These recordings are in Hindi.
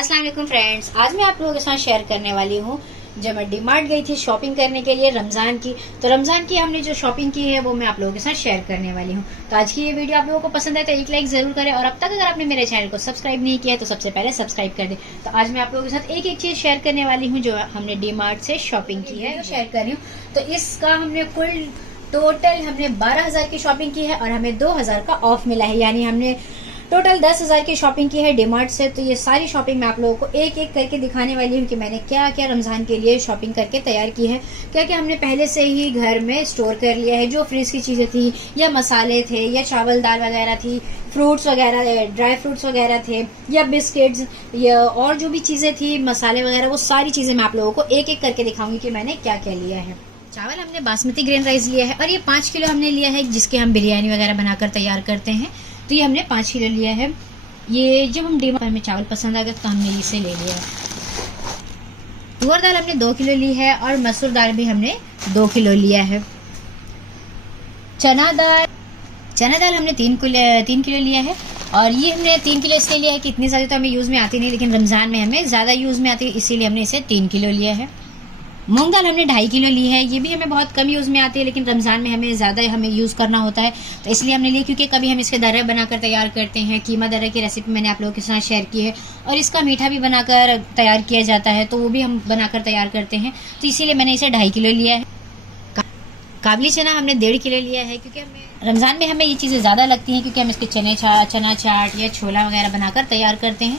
अस्सलाम वालेकुम फ्रेंड्स, आज मैं आप लोगों के साथ शेयर करने वाली हूँ जब मैं डीमार्ट गई थी शॉपिंग करने के लिए रमज़ान की। तो रमज़ान की हमने जो शॉपिंग की है वो मैं आप लोगों के साथ शेयर करने वाली हूँ। तो आज की ये वीडियो आप लोगों को पसंद है तो एक लाइक जरूर करें, और अब तक अगर आपने मेरे चैनल को सब्सक्राइब नहीं किया है तो सबसे पहले सब्सक्राइब कर दें। तो आज मैं आप लोगों के साथ एक एक चीज़ शेयर करने वाली हूँ जो हमने डीमार्ट से शॉपिंग की है, शेयर कर रही हूँ। तो इसका हमने कुल टोटल हमने 12,000 की शॉपिंग की है और हमें 2,000 का ऑफ मिला है, यानी हमने टोटल 10,000 की शॉपिंग की है डीमार्ट से। तो ये सारी शॉपिंग मैं आप लोगों को एक एक करके दिखाने वाली हूँ कि मैंने क्या क्या रमज़ान के लिए शॉपिंग करके तैयार की है। क्या क्या हमने पहले से ही घर में स्टोर कर लिया है, जो फ्रीज की चीज़ें थी या मसाले थे या चावल दाल वगैरह थी, फ्रूट्स वगैरह, ड्राई फ्रूट्स वगैरह थे या बिस्किट्स या और जो भी चीज़ें थी मसाले वगैरह, वो सारी चीज़ें मैं आप लोगों को एक एक करके दिखाऊंगी कि मैंने क्या क्या लिया है। चावल हमने बासमती ग्रेन राइस लिया है और ये 5 किलो हमने लिया है, जिसके हम बिरयानी वगैरह बनाकर तैयार करते हैं। तो ये हमने 5 किलो लिया है। ये जो हम डीमार्ट में चावल पसंद आ गया तो हमने इसे ले लिया है। तुअर दाल हमने 2 किलो ली है और मसूर दाल भी हमने 2 किलो लिया है। चना दाल हमने 3 किलो लिया है, और ये हमने 3 किलो इसलिए लिया है कि इतनी ज़्यादा तो हमें यूज़ में आती नहीं, लेकिन रमज़ान में हमें ज़्यादा यूज़ में आती है, इसीलिए हमने इसे 3 किलो लिया है। मूंग दाल हमने 2.5 किलो ली है, ये भी हमें बहुत कम यूज़ में आती है, लेकिन रमज़ान में हमें ज़्यादा यूज़ करना होता है, तो इसलिए हमने लिया। क्योंकि कभी हम इसके दर्रे बनाकर तैयार करते हैं, कीमा दर्रे की रेसिपी मैंने आप लोगों के साथ शेयर की है, और इसका मीठा भी बनाकर तैयार किया जाता है, तो वो भी हम बनाकर तैयार करते हैं, तो इसीलिए मैंने इसे 2.5 किलो लिया है। काबली चना हमने 1.5 किलो लिया है, क्योंकि हमें रमज़ान में हमें ये चीज़ें ज़्यादा लगती हैं, क्योंकि हम इसके चना चाट या छोला वगैरह बनाकर तैयार करते हैं,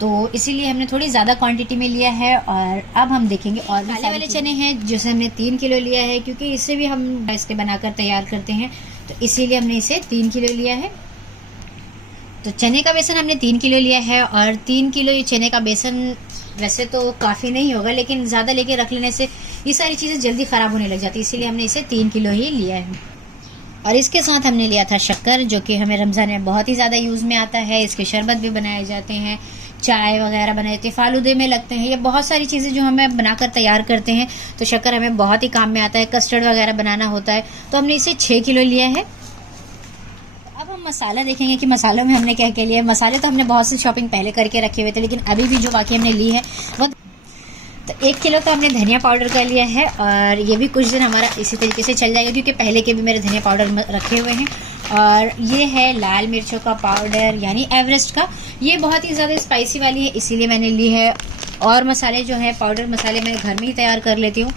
तो इसीलिए हमने थोड़ी ज़्यादा क्वांटिटी में लिया है। और अब हम देखेंगे और काले वाले चने हैं जिसे हमने 3 किलो लिया है, क्योंकि इससे भी हम इसके बनाकर तैयार करते हैं, तो इसीलिए हमने इसे 3 किलो लिया है। तो चने का बेसन हमने 3 किलो लिया है, और 3 किलो ये चने का बेसन वैसे तो काफ़ी नहीं होगा, लेकिन ज़्यादा लेके रख लेने से ये सारी चीज़ें जल्दी ख़राब होने लग जाती है, इसीलिए हमने इसे 3 किलो ही लिया है। और इसके साथ हमने लिया था शक्कर, जो कि हमें रमज़ान में बहुत ही ज़्यादा यूज़ में आता है। इसके शरबत भी बनाए जाते हैं, चाय वगैरह बनाए जाते हैं, फालूदे में लगते हैं, ये बहुत सारी चीज़ें जो हमें बनाकर तैयार करते हैं, तो शक्कर हमें बहुत ही काम में आता है। कस्टर्ड वगैरह बनाना होता है, तो हमने इसे 6 किलो लिया है। अब हम मसाला देखेंगे कि मसालों में हमने क्या क्या लिया है। मसाले तो हमने बहुत सी शॉपिंग पहले करके रखे हुए थे, लेकिन अभी भी जो बाकी हमने ली है वो तो 1 किलो तो हमने धनिया पाउडर का लिया है, और ये भी कुछ दिन हमारा इसी तरीके से चल जाएगा, क्योंकि पहले के भी मेरे धनिया पाउडर रखे हुए हैं। और ये है लाल मिर्चों का पाउडर, यानी एवरेस्ट का, ये बहुत ही ज़्यादा स्पाइसी वाली है, इसीलिए मैंने ली है। और मसाले जो है पाउडर मसाले मैं घर में ही तैयार कर लेती हूँ,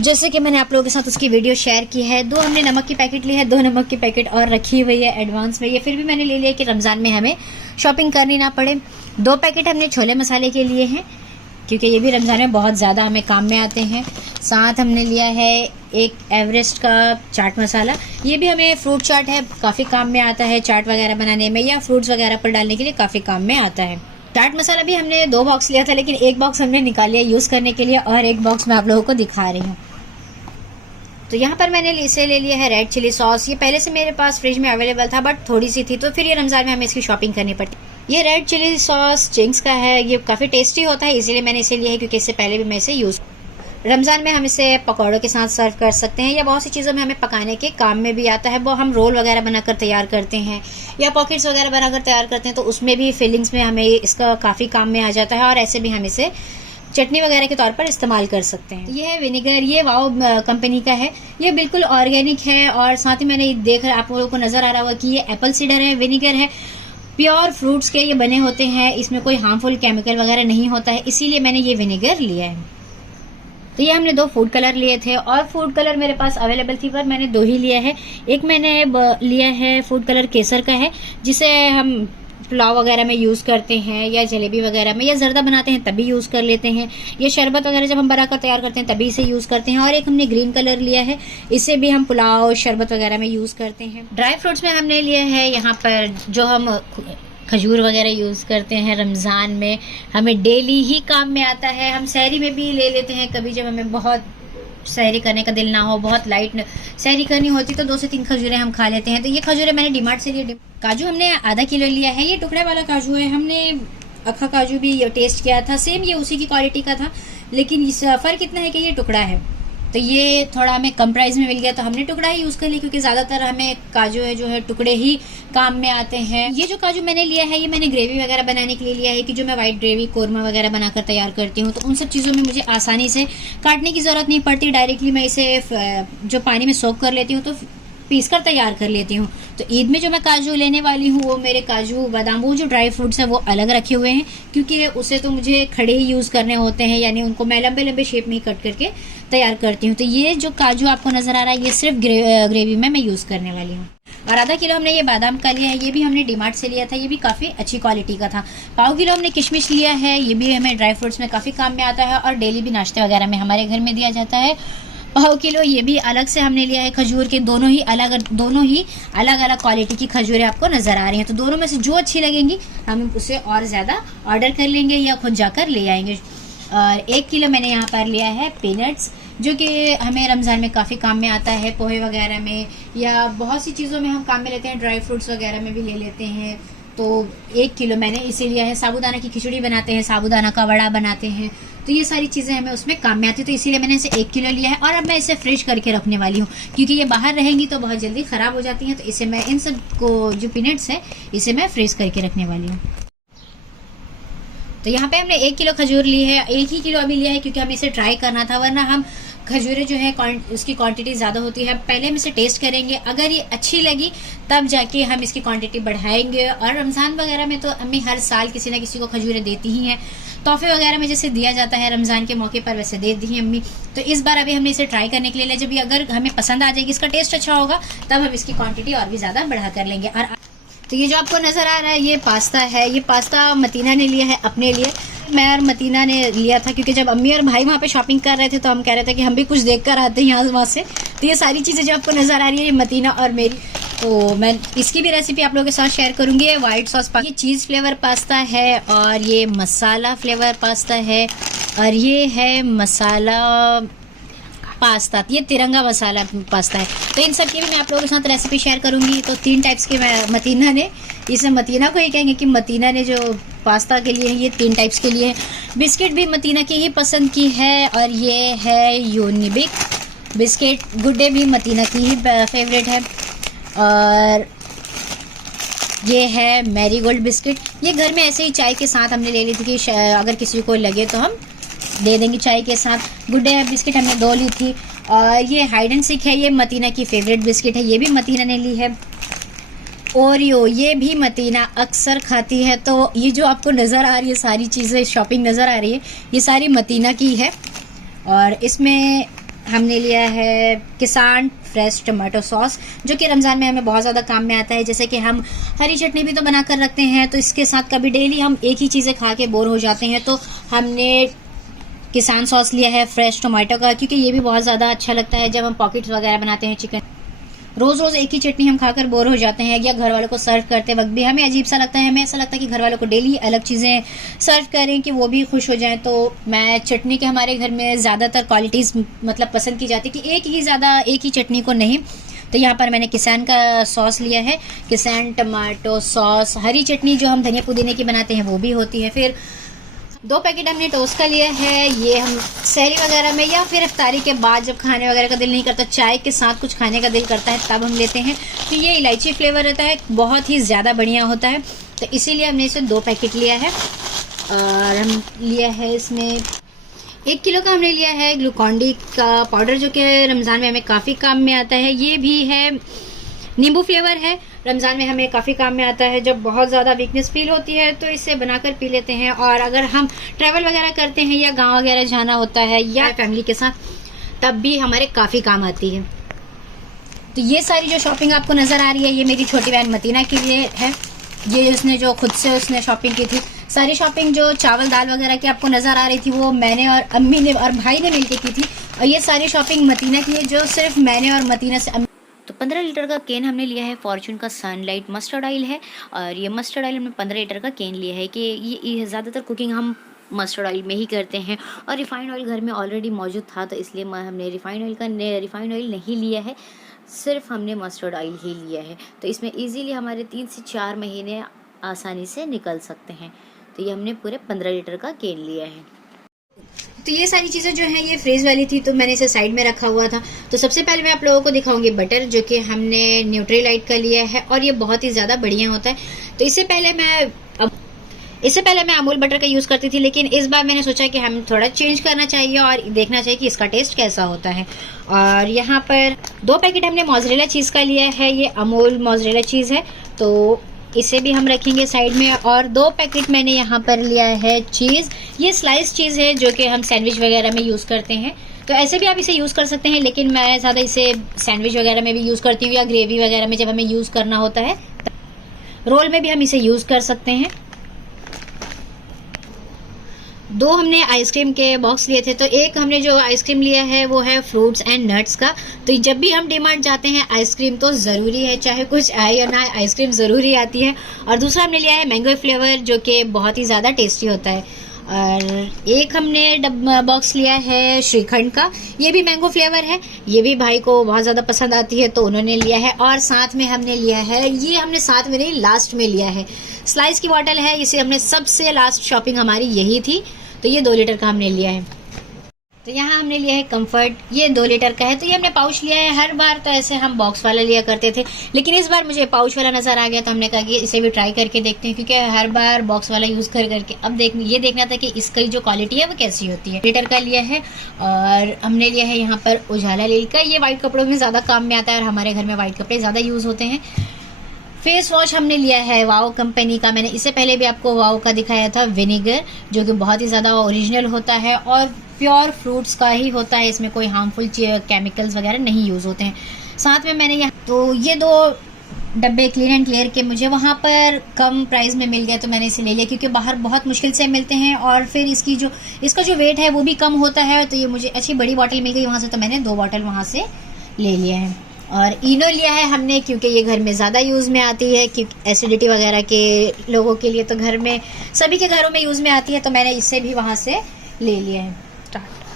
जैसे कि मैंने आप लोगों के साथ उसकी वीडियो शेयर की है। 2 हमने नमक की पैकेट ली है, 2 नमक की पैकेट और रखी हुई है एडवांस में, ये फिर भी मैंने ले लिया कि रमज़ान में हमें शॉपिंग करनी ना पड़े। 2 पैकेट हमने छोले मसाले के लिए हैं, क्योंकि ये भी रमज़ान में बहुत ज़्यादा हमें काम में आते हैं। साथ हमने लिया है एक एवरेस्ट का चाट मसाला, ये भी हमें फ्रूट चाट है, काफ़ी काम में आता है चाट वगैरह बनाने में या फ्रूट्स वगैरह पर डालने के लिए काफ़ी काम में आता है। चाट मसाला भी हमने 2 बॉक्स लिया था, लेकिन 1 बॉक्स हमने निकाल लिया यूज़ करने के लिए, और 1 बॉक्स मैं आप लोगों को दिखा रही हूँ। तो यहाँ पर मैंने इसे ले लिया है रेड चिली सॉस, ये पहले से मेरे पास फ्रिज में अवेलेबल था, बट थोड़ी सी थी, तो फिर ये रमज़ान में हमें इसकी शॉपिंग करनी पड़ती। ये रेड चिली सॉस चिंग्स का है, ये काफ़ी टेस्टी होता है, इसीलिए मैंने इसे लिया है, क्योंकि इससे पहले भी मैं इसे यूज़ रमज़ान में हम इसे पकौड़ों के साथ सर्व कर सकते हैं, या बहुत सी चीज़ों में हमें पकाने के काम में भी आता है। वो हम रोल वगैरह बनाकर तैयार करते हैं या पॉकेट्स वगैरह बनाकर तैयार करते हैं, तो उसमें भी फिलिंग्स में हमें इसका काफ़ी काम में आ जाता है, और ऐसे भी हम इसे चटनी वगैरह के तौर पर इस्तेमाल कर सकते हैं। ये है विनेगर, ये वाओ कंपनी का है, ये बिल्कुल ऑर्गेनिक है, और साथ ही मैंने देखा आप लोगों को नज़र आ रहा होगा कि ये एप्पल सीडर है, विनेगर है, प्योर फ्रूट्स के ये बने होते हैं, इसमें कोई हार्मफुल केमिकल वगैरह नहीं होता है, इसीलिए मैंने ये विनेगर लिया है। तो ये हमने 2 फूड कलर लिए थे, और फूड कलर मेरे पास अवेलेबल थी, पर मैंने 2 ही लिया है। एक मैंने लिया है फूड कलर केसर का है, जिसे हम पुलाव वगैरह में यूज़ करते हैं, या जलेबी वगैरह में, या जर्दा बनाते हैं तभी यूज़ कर लेते हैं, या शरबत वगैरह जब हम बनाकर तैयार करते हैं तभी इसे यूज़ करते हैं। और एक हमने ग्रीन कलर लिया है, इसे भी हम पुलाव शरबत वगैरह में यूज़ करते हैं। ड्राई फ्रूट्स में हमने लिया है यहाँ पर जो हम खजूर वगैरह यूज़ करते हैं रमज़ान में, हमें डेली ही काम में आता है। हम सहरी में भी ले लेते हैं, कभी जब हमें बहुत सहरी करने का दिल ना हो, बहुत लाइट सहरी करनी होती, तो 2 से 3 खजूरें हम खा लेते हैं। तो ये खजूरें मैंने डीमार्ट से लिए। काजू हमने आधा किलो लिया है, ये टुकड़े वाला काजू है, हमने अक्खा काजू भी टेस्ट किया था, सेम ये उसी की क्वालिटी का था, लेकिन फ़र्क इतना है कि ये टुकड़ा है। तो ये थोड़ा हमें कम प्राइस में मिल गया तो हमने टुकड़ा ही यूज़ कर लिया, क्योंकि ज़्यादातर हमें काजू है जो है टुकड़े ही काम में आते हैं। ये जो काजू मैंने लिया है ये मैंने ग्रेवी वगैरह बनाने के लिए लिया है, कि जो मैं वाइट ग्रेवी कोरमा वगैरह बनाकर तैयार करती हूँ, तो उन सब चीज़ों में मुझे आसानी से काटने की ज़रूरत नहीं पड़ती। डायरेक्टली मैं इसे जो पानी में सोक कर लेती हूँ तो पीस कर तैयार कर लेती हूँ। तो ईद में जो मैं काजू लेने वाली हूँ वो मेरे काजू बादाम वो जो ड्राई फ्रूट्स हैं वो अलग रखे हुए हैं, क्योंकि उसे तो मुझे खड़े ही यूज़ करने होते हैं, यानी उनको मैं लंबे लंबे शेप में ही कट करके तैयार करती हूँ। तो ये जो काजू आपको नज़र आ रहा है ये सिर्फ ग्रेवी में मैं यूज़ करने वाली हूँ। और आधा किलो हमने ये बादाम का लिया है, ये भी हमने डीमार्ट से लिया था, ये भी काफ़ी अच्छी क्वालिटी का था। पाव किलो हमने किशमिश लिया है, ये भी हमें ड्राई फ्रूट्स में काफ़ी काम में आता है और डेली भी नाश्ते वगैरह में हमारे घर में दिया जाता है। पाव किलो ये भी अलग से हमने लिया है खजूर के, दोनों ही अलग अलग क्वालिटी की खजूरें आपको नज़र आ रही हैं। तो दोनों में से जो अच्छी लगेंगी हम उसे और ज़्यादा ऑर्डर कर लेंगे या खुद जाकर ले आएंगे। और 1 किलो मैंने यहाँ पर लिया है पीनट्स, जो कि हमें रमज़ान में काफ़ी काम में आता है, पोहे वगैरह में या बहुत सी चीज़ों में हम काम में लेते हैं, ड्राई फ्रूट्स वगैरह में भी ले लेते हैं। तो 1 किलो मैंने इसे लिया है। साबूदाना की खिचड़ी बनाते हैं, साबूदाना का वड़ा बनाते हैं, तो ये सारी चीज़ें हमें उसमें काम में आती है, तो इसीलिए मैंने इसे 1 किलो लिया है। और अब मैं इसे फ्रिज करके रखने वाली हूँ, क्योंकि ये बाहर रहेंगी तो बहुत जल्दी ख़राब हो जाती हैं। तो इसे मैं इन सब को जो पीनट्स है इसे मैं फ्रीज करके रखने वाली हूँ। तो यहाँ पे हमने 1 किलो खजूर ली है, 1 ही किलो अभी लिया है क्योंकि हमें इसे ट्राई करना था, वरना हम खजूरें जो है उसकी क्वांटिटी ज़्यादा होती है। पहले हम इसे टेस्ट करेंगे, अगर ये अच्छी लगी तब जाके हम इसकी क्वांटिटी बढ़ाएंगे। और रमज़ान वगैरह में तो अम्मी हर साल किसी ना किसी को खजूरें देती ही हैं, तोहफे वगैरह में जैसे दिया जाता है रमज़ान के मौके पर, वैसे दे दी है अम्मी। तो इस बार अभी हमने इसे ट्राई करने के लिए लिया, जब ये अगर हमें पसंद आ जाएगी, इसका टेस्ट अच्छा होगा, तब हम इसकी क्वांटिटी और भी ज़्यादा बढ़ा कर लेंगे। और तो ये जो आपको नज़र आ रहा है ये पास्ता है, ये पास्ता मतीना ने लिया है अपने लिए, मैं और मतीना ने लिया था, क्योंकि जब अम्मी और भाई वहाँ पे शॉपिंग कर रहे थे तो हम कह रहे थे कि हम भी कुछ देख कर आते हैं यहाँ वहाँ से। तो ये सारी चीज़ें जो आपको नज़र आ रही है ये मतीना और मेरी, तो मैं इसकी भी रेसिपी आप लोगों के साथ शेयर करूँगी। ये वाइट सॉस पास्ता, ये चीज़ फ्लेवर पास्ता है, और ये मसाला फ्लेवर पास्ता है, और ये है मसाला पास्ता, ये तिरंगा मसाला पास्ता है। तो इन सब की भी मैं आप लोगों के साथ रेसिपी शेयर करूंगी। तो 3 टाइप्स के मतीना ने, इसे मतीना को ही कहेंगे कि मतीना ने जो पास्ता के लिए ये 3 टाइप्स के लिए बिस्किट भी मतीना की ही पसंद की है, और ये है यूनिबिक बिस्किट, गुड्डे भी मतीना की ही फेवरेट है, और ये है मैरीगोल्ड बिस्किट। ये घर में ऐसे ही चाय के साथ हमने ले ली थी कि अगर किसी को लगे तो हम दे देंगे चाय के साथ। गुड डे बिस्किट हमने 2 ली थी, और ये हाइड एंड सीक है, ये मतीना की फेवरेट बिस्किट है, ये भी मतीना ने ली है। ओरियो, ये भी मतीना अक्सर खाती है। तो ये जो आपको नज़र आ रही है सारी चीज़ें शॉपिंग नज़र आ रही है, ये सारी मतीना की है। और इसमें हमने लिया है किसान फ्रेश टमाटो सॉस, जो कि रमज़ान में हमें बहुत ज़्यादा काम में आता है। जैसे कि हम हरी चटनी भी तो बना कर रखते हैं, तो इसके साथ कभी डेली हम एक ही चीज़ें खा के बोर हो जाते हैं, तो हमने किसान सॉस लिया है फ्रेश टमाटो का, क्योंकि ये भी बहुत ज़्यादा अच्छा लगता है जब हम पॉकेट्स वगैरह बनाते हैं चिकन। रोज़ रोज़ एक ही चटनी हम खाकर बोर हो जाते हैं, या घर वालों को सर्व करते वक्त भी हमें अजीब सा लगता है। हमें ऐसा लगता है कि घर वालों को डेली अलग चीज़ें सर्व करें कि वो भी खुश हो जाएं। तो मैं चटनी के हमारे घर में ज़्यादातर क्वालिटीज़ मतलब पसंद की जाती है कि एक ही चटनी को नहीं। तो यहाँ पर मैंने किसान का सॉस लिया है, किसान टमाटो सॉस। हरी चटनी जो हम धनिया पुदीने की बनाते हैं वो भी होती है। फिर 2 पैकेट हमने टोस्ट का लिया है, ये हम सहरी वगैरह में या फिर इफ्तारी के बाद जब खाने वगैरह का दिल नहीं करता, चाय के साथ कुछ खाने का दिल करता है, तब हम लेते हैं। तो ये इलायची फ्लेवर रहता है, बहुत ही ज़्यादा बढ़िया होता है, तो इसीलिए हमने इसे 2 पैकेट लिया है। और हम लिया है इसमें 1 किलो का हमने लिया है ग्लूकॉन-डी का पाउडर, जो कि रमज़ान में हमें काफ़ी काम में आता है। ये भी है नींबू फ्लेवर है, रमज़ान में हमें काफ़ी काम में आता है। जब बहुत ज़्यादा वीकनेस फील होती है तो इसे बनाकर पी लेते हैं, और अगर हम ट्रैवल वगैरह करते हैं या गांव वगैरह जाना होता है या फैमिली के साथ, तब भी हमारे काफ़ी काम आती है। तो ये सारी जो शॉपिंग आपको नज़र आ रही है ये मेरी छोटी बहन मतीना के लिए है। ये उसने जो खुद से उसने शॉपिंग की थी। सारी शॉपिंग जो चावल दाल वगैरह की आपको नज़र आ रही थी वो मैंने और अम्मी ने और भाई ने मिलकर की थी, और ये सारी शॉपिंग मतीना की है जो सिर्फ मैंने और मतीना से। तो 15 लीटर का केन हमने लिया है, फॉर्चून का सनलाइट मस्टर्ड ऑयल है, और ये मस्टर्ड ऑयल हमने 15 लीटर का केन लिया है कि ये ज़्यादातर कुकिंग हम मस्टर्ड ऑयल में ही करते हैं, और रिफाइंड ऑयल घर में ऑलरेडी मौजूद था, तो इसलिए हमने रिफाइंड ऑयल नहीं लिया है, सिर्फ हमने मस्टर्ड ऑयल ही लिया है। तो इसमें ईजीली हमारे 3 से 4 महीने आसानी से निकल सकते हैं। तो ये हमने पूरे 15 लीटर का केन लिया है। तो ये सारी चीज़ें जो हैं ये फ्रीज वाली थी, तो मैंने इसे साइड में रखा हुआ था। तो सबसे पहले मैं आप लोगों को दिखाऊंगी बटर, जो कि हमने न्यूट्रीलाइट का लिया है और ये बहुत ही ज़्यादा बढ़िया होता है। तो इससे पहले मैं अमूल बटर का यूज़ करती थी, लेकिन इस बार मैंने सोचा कि हम थोड़ा चेंज करना चाहिए और देखना चाहिए कि इसका टेस्ट कैसा होता है। और यहाँ पर 2 पैकेट हमने मोज़रेला चीज़ का लिया है, ये अमूल मोज़रेला चीज़ है, तो इसे भी हम रखेंगे साइड में। और 2 पैकेट मैंने यहाँ पर लिया है चीज़, ये स्लाइस चीज़ है जो कि हम सैंडविच वगैरह में यूज़ करते हैं। तो ऐसे भी आप इसे यूज़ कर सकते हैं, लेकिन मैं ज़्यादा इसे सैंडविच वगैरह में भी यूज़ करती हूँ, या ग्रेवी वगैरह में जब हमें यूज़ करना होता है। रोल में भी हम इसे यूज़ कर सकते हैं। 2 हमने आइसक्रीम के बॉक्स लिए थे, तो एक हमने जो आइसक्रीम लिया है वो है फ्रूट्स एंड नट्स का। तो जब भी हम डीमार्ट जाते हैं आइसक्रीम तो ज़रूरी है, चाहे कुछ आए या ना आए, आइसक्रीम ज़रूरी आती है। और दूसरा हमने लिया है मैंगो फ्लेवर, जो कि बहुत ही ज़्यादा टेस्टी होता है। और एक हमने बॉक्स लिया है श्रीखंड का, ये भी मैंगो फ्लेवर है, ये भी भाई को बहुत ज़्यादा पसंद आती है तो उन्होंने लिया है। और साथ में हमने लिया है, ये हमने साथ में नहीं लास्ट में लिया है, स्लाइस की बॉटल है, इसे हमने सबसे लास्ट शॉपिंग हमारी यही थी, तो ये 2 लीटर का हमने लिया है। तो यहाँ हमने लिया है कंफर्ट, ये 2 लीटर का है, तो ये हमने पाउच लिया है। हर बार तो ऐसे हम बॉक्स वाला लिया करते थे, लेकिन इस बार मुझे पाउच वाला नज़र आ गया, तो हमने कहा कि इसे भी ट्राई करके देखते हैं, क्योंकि हर बार बॉक्स वाला यूज़ कर करके अब ये देखना था कि इसकी जो क्वालिटी है वो कैसी होती है। लीटर का लिया है। और हमने लिया है यहाँ पर उजाला लिल का, ये वाइट कपड़ों में ज़्यादा काम में आता है और हमारे घर में वाइट कपड़े ज़्यादा यूज़ होते हैं। फेस वॉश हमने लिया है वाओ कंपनी का, मैंने इससे पहले भी आपको वाओ का दिखाया था, विनेगर, जो कि बहुत ही ज़्यादा ओरिजिनल होता है और प्योर फ्रूट्स का ही होता है, इसमें कोई हार्मफुल केमिकल्स वगैरह नहीं यूज़ होते हैं। साथ में मैंने यहाँ तो ये 2 डब्बे क्लीन एंड क्लियर के मुझे वहाँ पर कम प्राइस में मिल गया, तो मैंने इसे ले लिया, क्योंकि बाहर बहुत मुश्किल से मिलते हैं और फिर इसका जो वेट है वो भी कम होता है। तो ये मुझे अच्छी बड़ी बॉटल मिल गई वहाँ से, तो मैंने 2 बॉटल वहाँ से ले लिया है। और इनो लिया है हमने, क्योंकि ये घर में ज़्यादा यूज़ में आती है, क्योंकि एसिडिटी वगैरह के लोगों के लिए तो घर में सभी के घरों में यूज़ में आती है, तो मैंने इसे भी वहाँ से ले लिया है।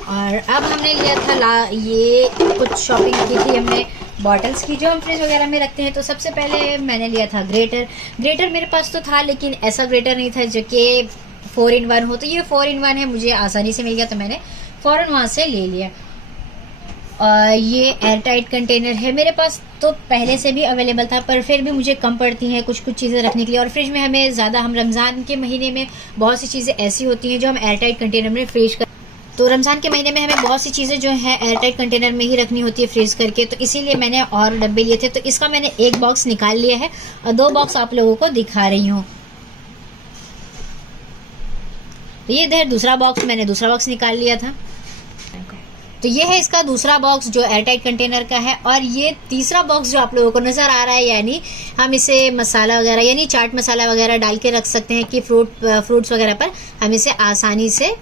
और अब हमने लिया था ये कुछ शॉपिंग की थी हमने बॉटल्स की, जो हम फ्रिज वगैरह में रखते हैं। तो सबसे पहले मैंने लिया था ग्रेटर मेरे पास तो था, लेकिन ऐसा ग्रेटर नहीं था जो कि 4 in 1 हो, तो ये 4 in 1 है, मुझे आसानी से मिल गया, तो मैंने फ़ौरन वहाँ से ले लिया। ये एयर टाइट कंटेनर है, मेरे पास तो पहले से भी अवेलेबल था, पर फिर भी मुझे कम पड़ती हैं कुछ चीज़ें रखने के लिए। और फ्रिज में हमें ज़्यादा, हम रमज़ान के महीने में बहुत सी चीज़ें ऐसी होती हैं जो हम एयर टाइट कंटेनर में फ्रीज कर, तो रमज़ान के महीने में हमें बहुत सी चीज़ें जो है एयर टाइट कंटेनर में ही रखनी होती है फ्रीज करके, तो इसीलिए मैंने और डब्बे लिए थे। तो इसका मैंने 1 बॉक्स निकाल लिया है और 2 बॉक्स आप लोगों को दिखा रही हूँ। तो ये इधर दूसरा बॉक्स निकाल लिया था। तो ये है इसका दूसरा बॉक्स जो एयरटाइट कंटेनर का है। और ये तीसरा बॉक्स जो आप लोगों को नज़र आ रहा है, यानी हम इसे मसाला वगैरह यानी चाट मसाला वगैरह डाल के रख सकते हैं कि फ्रूट्स वगैरह पर हम इसे आसानी से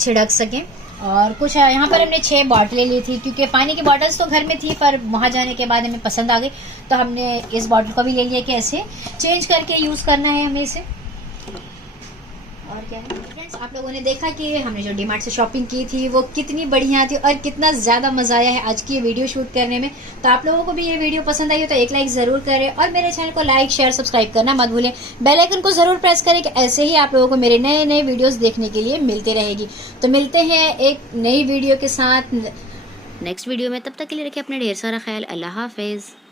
छिड़क सकें। और कुछ यहाँ पर हमने 6 बॉटलें ली थी, क्योंकि पानी की बॉटल्स तो घर में थी, पर वहाँ जाने के बाद हमें पसंद आ गई, तो हमने इस बॉटल को भी ले लिया कि ऐसे चेंज करके यूज़ करना है हमें इसे। और क्या है फ्रेंड्स, आप लोगों ने देखा कि हमने जो डीमार्ट से शॉपिंग की थी वो कितनी बढ़िया थी और कितना ज़्यादा मज़ा आया है आज की ये वीडियो शूट करने में। तो आप लोगों को भी ये वीडियो पसंद आई हो तो एक लाइक ज़रूर करें और मेरे चैनल को लाइक शेयर सब्सक्राइब करना मत भूलें। बेल आइकन को ज़रूर प्रेस करें कि ऐसे ही आप लोगों को मेरे नए नए वीडियोज़ देखने के लिए मिलती रहेगी। तो मिलते हैं एक नई वीडियो के साथ नेक्स्ट वीडियो में, तब तक के लिए रखिए अपना ढेर सारा ख्याल। अल्लाह हाफिज़।